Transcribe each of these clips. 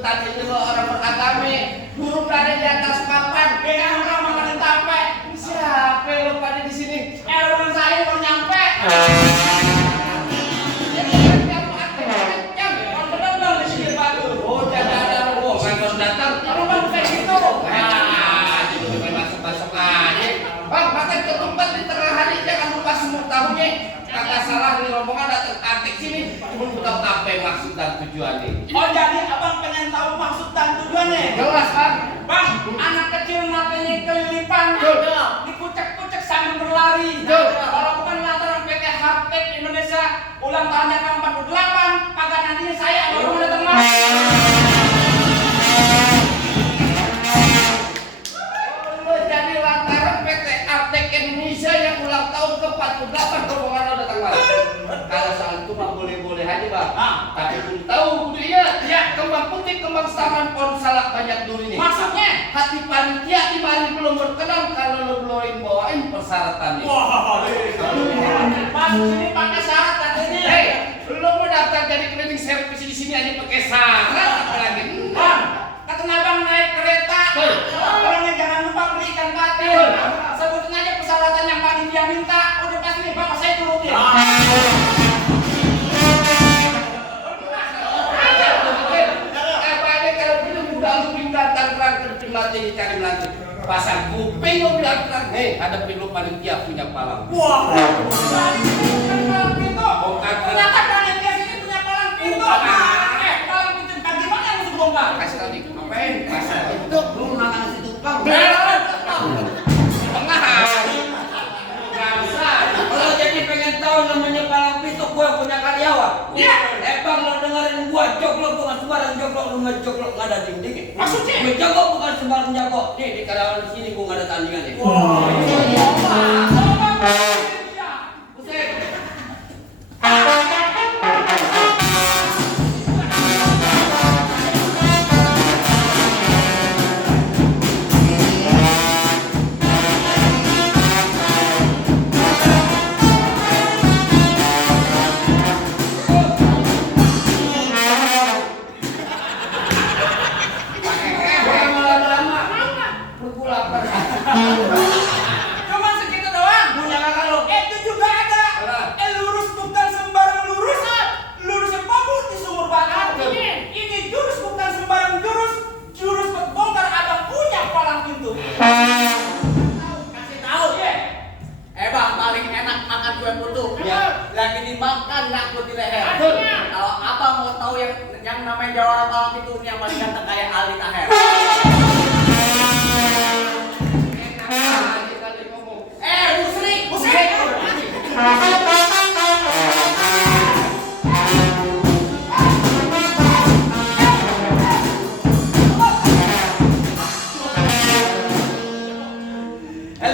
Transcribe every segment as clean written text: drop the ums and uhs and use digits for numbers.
tadi itu orang beragama burung berada di atas papan orang makan tape. Siapa lo pada di sini? Orang saya mau nyampe. Kagak salah nih rombongan datang artik sini cuma butuh apa maksud dan tujuannya. Oh jadi abang pengen tahu maksud dan tujuannya? Jelas kan? Bang, anak kecil matanya kelilipan, dikucek-kucek sambil berlari. Kalau bukan lantaran PT Haptek Indonesia ulang tahunnya ke-48, kagak nantinya saya ada rumah datang mas. Lo jadi lantaran PT Haptek Indonesia yang ulang tahun ke-48 rombongan lo datang mas. Kalau soal itu mah boleh-boleh aja bang. Tapi belum tahu kudu ingat ya kembang putih kembang taman pohon salak banyak durinya. Maksudnya? Hati panitia di Bali belum berkenan kalau lo belum bawain persyaratannya. Wah, masuk sini pakai syarat katanya. Hei, lo mau daftar jadi cleaning service di sini aja pakai syarat apalagi? Bang, kata abang naik kereta. Orangnya jangan lupa beli ikan patin. Sebutin aja persyaratan yang panitia minta. Udah pasti nih, bapak saya turutin. Melatih cari melatih pasang kuping lo bilang hei ada pilu panitia punya palang. Wah, palang pintu. Ternyata panitia sini punya palang pintu. Palang pintu bagaimana yang untuk bongkar? Kasih tadi ngapain? Pasang itu lu makan nasi tukang. Kalau jadi pengen tahu namanya palang pintu gue yang punya karyawan. Iya. Bang lo dengerin gua joglok bukan sembarang joglok lu ngejoglok nggak ada dinding. Maksudnya? Ngejoglok bukan sembarang jago. Nih di karyawan di sini gua nggak ada tandingan nih. Wah, cuma segitu doang. Punya kakak lo. Itu juga ada. Lurus bukan sembarang lurus. Lurus pembut di sumur bakar. Ini jurus bukan sembarang jurus. Jurus bongkar abang punya palang pintu. Kasih tahu ya. Bang paling enak makan kue putu. Ya. Lagi dimakan nakut di leher. Artinya? Kalau abang mau tahu yang namanya jawara palang pintu ini yang paling ganteng kayak Aldi Taher. Musrik.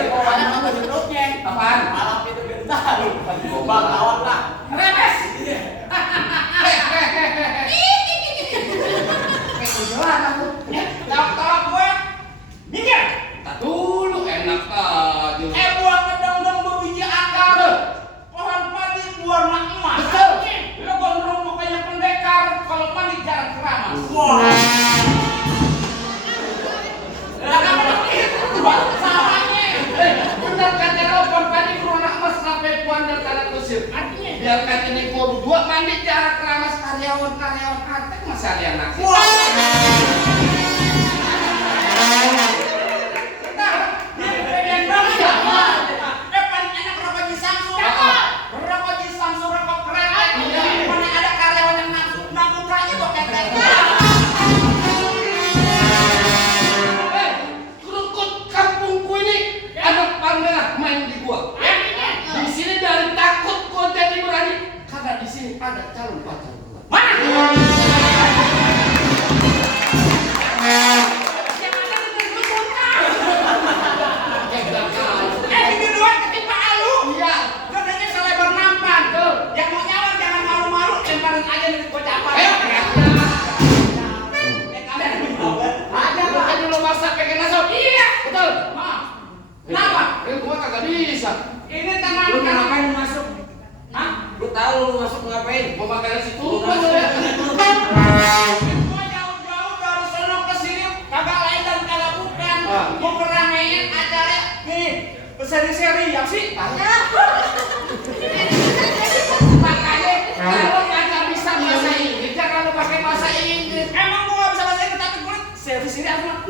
Pokoknya kamu jeruknya. Apaan? Palang pintu gentar. Bang lawan lah. Remes. Tolak gue. Mikir. Tak dulu enak aja. Buah kedong-dong berbiji akar. Pohon padi warna emas. Betul. Lo gondrong mukanya pendekar. Kalau mandi jarang keramas. Wah. Salahnya. Benar kata lo pohon padi corona emas sampai puan dan tanah kusir. Artinya. Biar kata Niko dua mandi jarak keramas karyawan artek masih ada yang naksir. Kerukut kampungku ini anak panggah main di gua. Di sini dari takut gua jadi berani karena di sini ada calon pacar gua. Ini tangan Lu kanan. ngapain masuk? Hah? Lu tahu lu masuk ngapain? Mau makan nasi tumpeng lu ya? Gua jauh-jauh seri-seri yang sih. Makanya kalau kagak bisa bahasa Inggris, jangan lu pakai bahasa Inggris. Emang gua nggak bisa bahasa Inggris tapi gue seri-seri apa?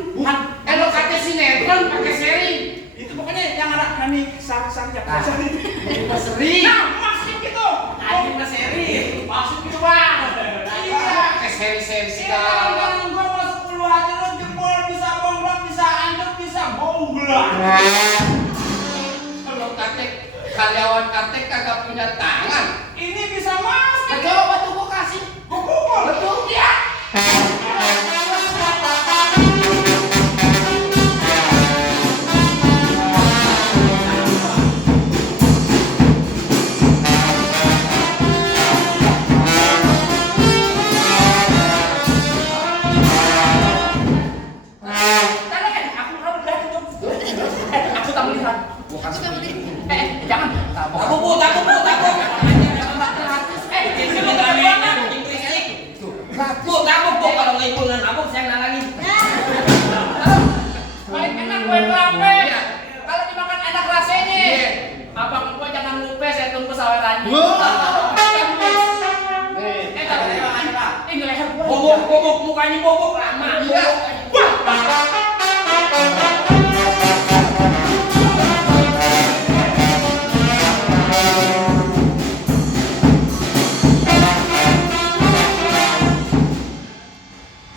Lo kata sinetron pakai seri. Itu pokoknya yang ada nani sari-sari ya. Ah. Mas seri. Nah, maksudnya gitu. Anjing mas seri. Maksud gitu bang. Iya. Pakai seri-seri Sekarang segala. kan gua masuk ulu hati lo jempol bisa bonglok bisa anjok bisa bonglok. Kalau katek karyawan katek kagak punya tangan. Ini bisa mas. Coba tuh gua kasih. Gua pukul. Betul ya. Aku tak melihat. Gua kasih. Jangan. Takut bu, takut bu, takut. Ini Namanya kucing berisik. Bu, takut bu kalau nggak ibu dengan mabuk saya nalangin. Paling enak kue frappe. Kalau dimakan enak rasanya. Abang gua jangan lupa saya tunggu sawerannya. Ini leher gua. Bobok, bobok, mukanya bobok lama. Iya.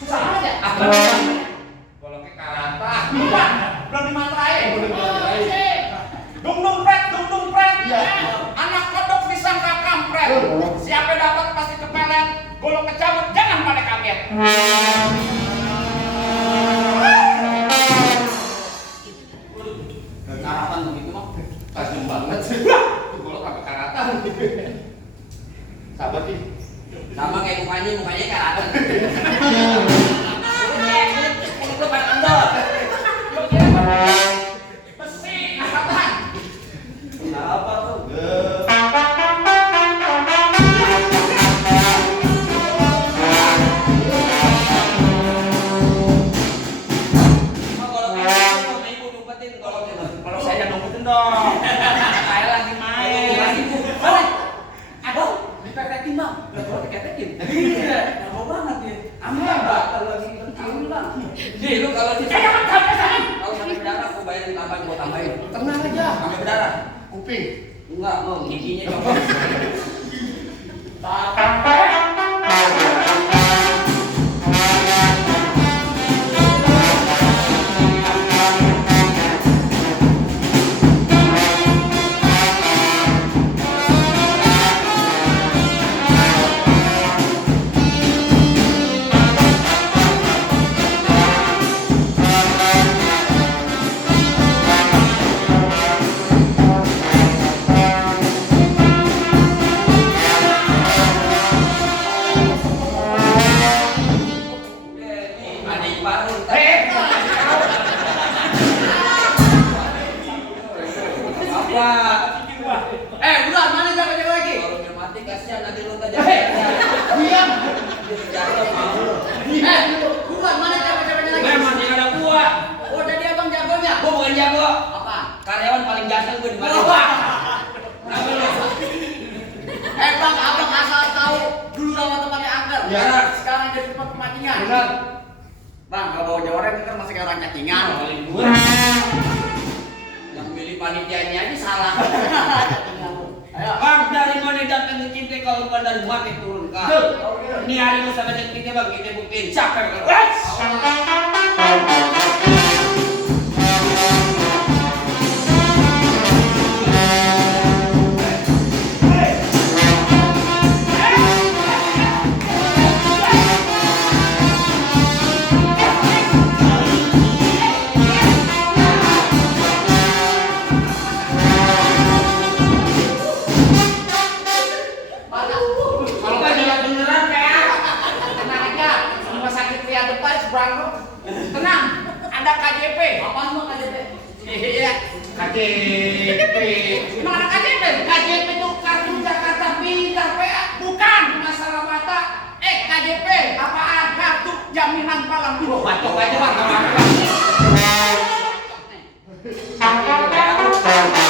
Susah amat ya? Kalau ke karata. Bukan, belum dimantrain. Belum dimantrain. Dung pret. Iya. Anak kodok disangka kampret. Siapa dapat pasti kepelet. Golok kecabut jangan pada kaget. Karatan begitu mah. Tajam banget sih. Gua kagak karata. Sabar sih. Sama kayak mukanya karatan. Lu pada kendor. Lo kira apa? Besi, angkatan. Kenapa tuh? Kalau kayak gitu sama ibu numpetin kalau gitu. Kalau saya numpetin dong. Saya lagi main. Mana? Abang, dipepet bang. Kalau diketekin. Iya, mau banget ya. Aman, Pak. Kalau lagi kecium bang. Nih, lu kalau di Jangan sampai sana. Kalau sampai berdarah aku bayarin tambahin gua tambahin. Tenang aja. Sampai berdarah. Kuping. Enggak, mau giginya coba. Ada ipar lu. Apa? Bulan mana jaga-jaga lagi? Kalau dia mati kasihan nanti lu aja. Diam. Jatuh mau lu. Bulan mana jaga-jaganya lagi? Memang yang ada gua. Oh, jadi abang jagonya. Gua bukan jago. Apa? Karyawan paling ganteng gua di mana? Kenapa lu? Bang, abang asal tahu dulu nama tempatnya angker. Ya. Sekarang jadi tempat pemancingan. Benar. Bang, kalau bawa Jawaran itu kan masih kayak orang cacingan. Paling gua. Yang milih panitianya aja salah. Ayo. Bang, dari mana datang cinta kalau bukan dari mati turun kan? Ini hari lu sama kita bang, kita buktiin siapa yang Kalau nggak jalan beneran kayak tenang aja. Rumah sakit Ria depan seberang lu. Tenang, ada KJP. Apaan bang KJP? Iya. KJP. Emang ada KJP? KJP itu kartu Jakarta Pintar PA. Bukan. Masalah mata. KJP. Apaan? Kartu jaminan palang dulu. Batuk aja bang, Apa?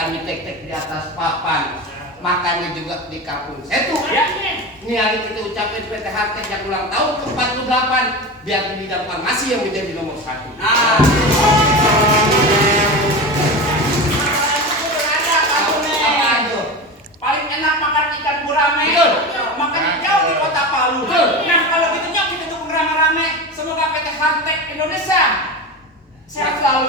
makan mie tek-tek di atas papan, makannya juga di kampung Setu. Ya. Ini hari kita ucapin PT Hartek yang ulang tahun ke-48 biar di bidang farmasi yang menjadi nomor 1. Nah. Apa itu? Paling enak makan ikan gurame. Betul. Makan jauh di kota Palu. Betul. Nah kalau gitu nyok kita dukung rame-rame. Semoga PT Hartek Indonesia sehat selalu.